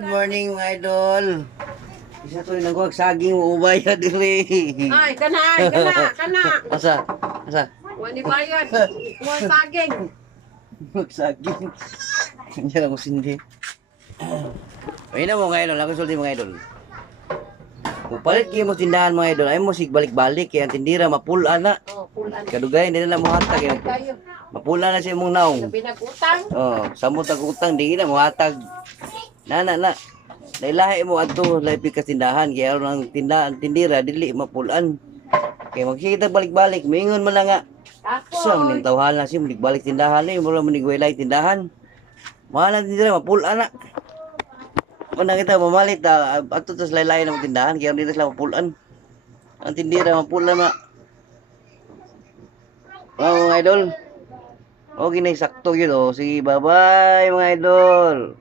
Good morning mga idol. Isa to yung nagwag saging ubaya diri. Ay, kana. Asa? Asa? Wani bayad. Kuha saging. Saging. Hindi lang ko sindi. Ayun na mo mga idol, ako sulti mga idol. Upalit kayo mo tindahan mga idol, ay mo sig balik-balik kaya ang tindira mapula na. Oh, pulan. Kadugay, hindi na mo hatag. Kayo. Mapula na siya mong naong. Pinag-utang. Oh, samot ang utang, di na mo hatag. Na. Nailahi mo adto lahi ka tindahan kaya ang tindahan tindira dili mapulan. Kaya magkita balik-balik, mingon mo lang nga. Sa maning tawhala siya balik tindahan ni mo man nigwelay tindahan. Mahal tindira mapulan na. Una kita mamalit adto tas laylay na tindahan kaya dili sila mapulan. Ang tindira mapulan na. Mga idol. Okay na sakto yun oh. Sige, bye-bye mga idol.